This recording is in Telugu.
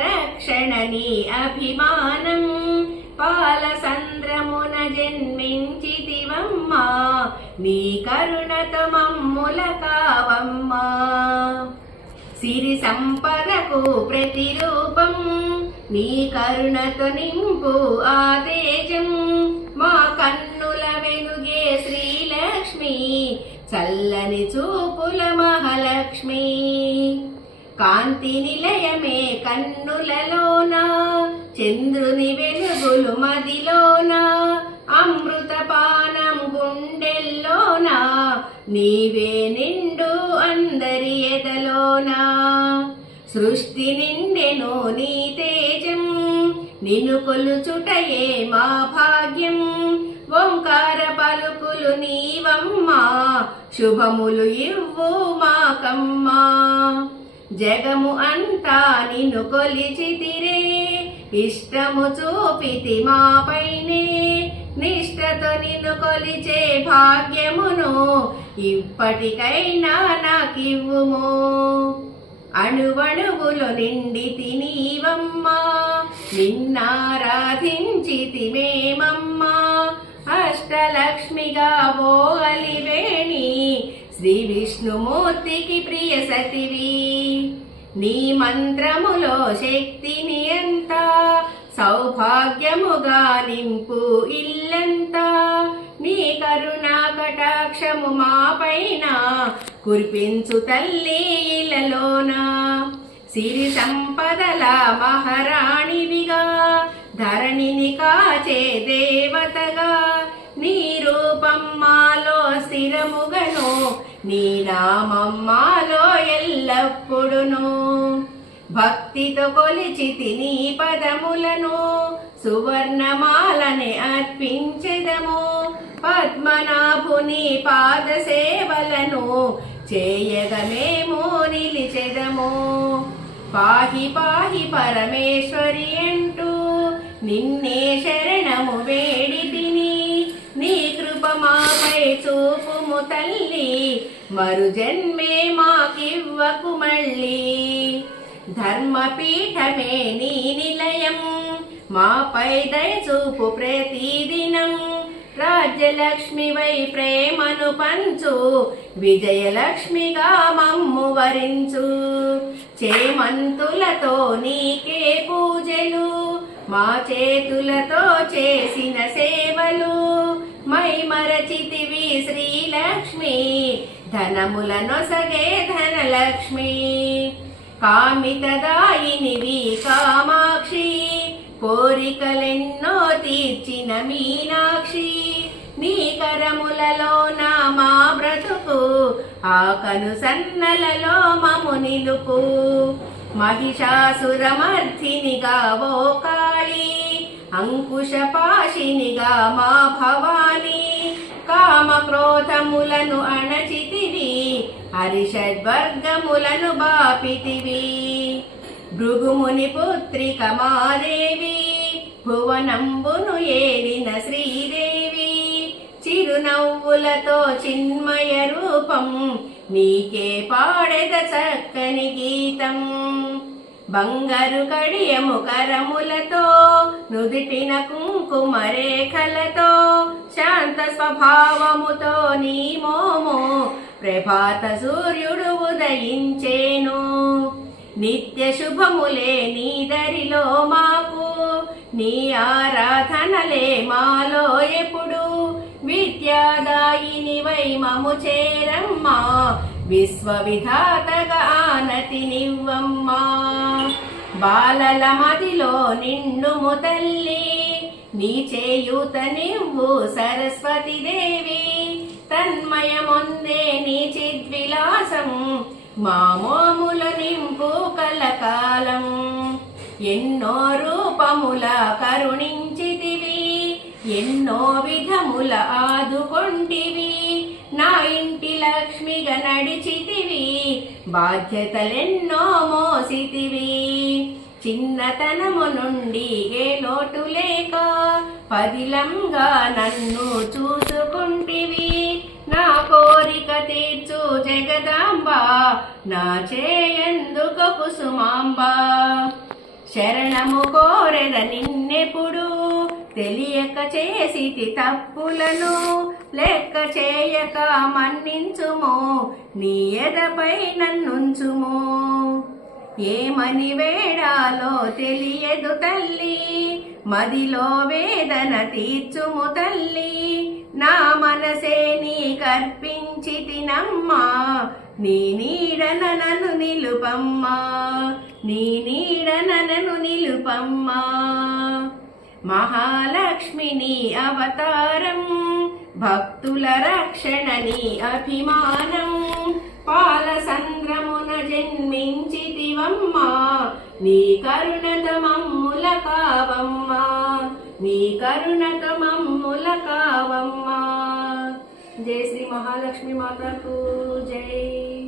రక్షణని అభిమానం పాలసంద్రమున జన్మించితివమ్మా నీ కరుణతో మమ్ముల కావమ్మా సిరి సంపదకు ప్రతిరూపం నీ కరుణతో నింపు ఆ తేజం మా కన్నుల వెలుగే శ్రీలక్ష్మి చల్లని చూపుల మహాలక్ష్మి కాంతి నిలయమే కన్నులలోన చంద్రుని వెలుగులు మదిలోన అమృతపానం గుండెల్లోన నీవే నిండు అందరి ఎదలోన. సృష్టి నిండెను నీ తేజం నిన్ను కొలుచుటయే మా భాగ్యం. ఓంకార పలుకులు నీవమ్మా శుభములు ఇవ్వు మాకమ్మా. జగము అంతా నిన్ను కొలిచితిరే ఇష్టము చూపితి మాపైనే. నిష్టతో నిన్ను కొలిచే భాగ్యమును ఇప్పటికైనా నాకివ్వుము. అణువణువులు నిండి తినీవమ్మా నిన్నారాధించి తిమేమమ్మా అష్టలక్ష్మిగా ఓ శ్రీ విష్ణుమూర్తికి ప్రియ సతివి. నీ మంత్రములో శక్తిని ఎంత? సౌభాగ్యముగా నింపు ఇల్లంతా? నీ కరుణా కటాక్షము మాపైన కురిపించు తల్లి ఇలలోన సిరి సంపదల మహారాణివిగా ధరణిని కాచే దేవతగా నీ రూపం మాలో స్థిరముగను నీ నామం మాలో ఎల్లప్పుడును. భక్తితో కొలిచితి నీ పదములను సువర్ణమాలని అర్పించెదము. పద్మనాభుని పాద సేవలను చేయగమేమో నిలిచెదము. పాహి పాహి పరమేశ్వరి అంటూ నిన్నే శరణము వేడిది. కృప మాపై చూపుము తల్లి మరు జన్మే మాకివ్వకు మళ్ళీ. ధర్మపీఠమే నీ నిలయం మాపై దయచూపు ప్రతిదినం. రాజ్యలక్ష్మి వై ప్రేమను పంచు విజయలక్ష్మిగా మమ్ము వరించు. చేమంతులతో నీకే పూజలు మా చేతులతో చేసిన సేవలు మై మరచితివి శ్రీలక్ష్మి ధనములనొసగే ధనలక్ష్మి. కామితదాయినివి కామాక్షి. కోరికలెన్నో తీర్చిన మీనాక్షి. నీ కరములలో నా మా బ్రతుకు. ఆ సన్నలలో మము నిలుపు. మహిషాసురమర్థినిగా ఓ కాళీ. అంకుశపాశినిగా మా భవా క్రోధములను అణచితివి హరిషద్వర్గములను బాపితివి. భృగుముని పుత్రిక మాదేవి భువనంబును ఏలిన శ్రీదేవి. చిరునవ్వులతో చిన్మయ రూపం నీకే పాడెద చక్కని గీతం. బంగారు కడియము కరములతో నుదిటిన కుంకుమరేఖలతో శాంత స్వభావముతో నీ మోము ప్రభాత సూర్యుడు ఉదయించేను. నిత్య శుభములే నీ దరిలో మాకు నీ ఆరాధనలే మాలో ఎప్పుడు. విద్యాదాయిని వై మము చేరమ్మా విశ్వవిధాతగా ఆనతి నివ్వమ్మా బాలల మదిలో నిండుము తల్లి నీ చేయూత నివ్వు సరస్వతి దేవి. తన్మయమొందే నీ చిద్విలాసం మామోముల నింపు కలకాలం. ఎన్నో రూపముల కరుణించితివి ఎన్నో విధముల ఆదుకొంటివి. నా ఇంటి లక్ష్మిగా నడిచితివి బాధ్యతలెన్నో మోసితివి. చిన్నతనము నుండి ఏ లోటు లేక పదిలంగా నన్ను చూసుకుంటివి. నా కోరిక తీర్చు జగదాంబ నా చేయందుక కుసుమాంబ. శరణము కోరెద నిన్నెప్పుడు తెలియక చేసితి తప్పులను లెక్క చేయక మన్నించుము నీ ఎదపై నన్నుంచుము. ఏమని వేడాలో తెలియదు తల్లి. మదిలో వేదన తీర్చుము తల్లి. నా మనసే నీ కర్పించి తినమ్మా నీ నీడన నన్ను నిలుపమ్మా. నీ నీడన నన్ను నిలుపమ్మా. మహాలక్ష్మిని అవతారం. భక్తుల రక్షణని అభిమానం. పాల పాలసంద్రమున జన్మించితివమ్మా. నీ కరుణత మమ్ముల కావమ్మా. నీ కరుణత మమ్ముల కావమ్మా. జై శ్రీ మహాలక్ష్మి మాతకు జై.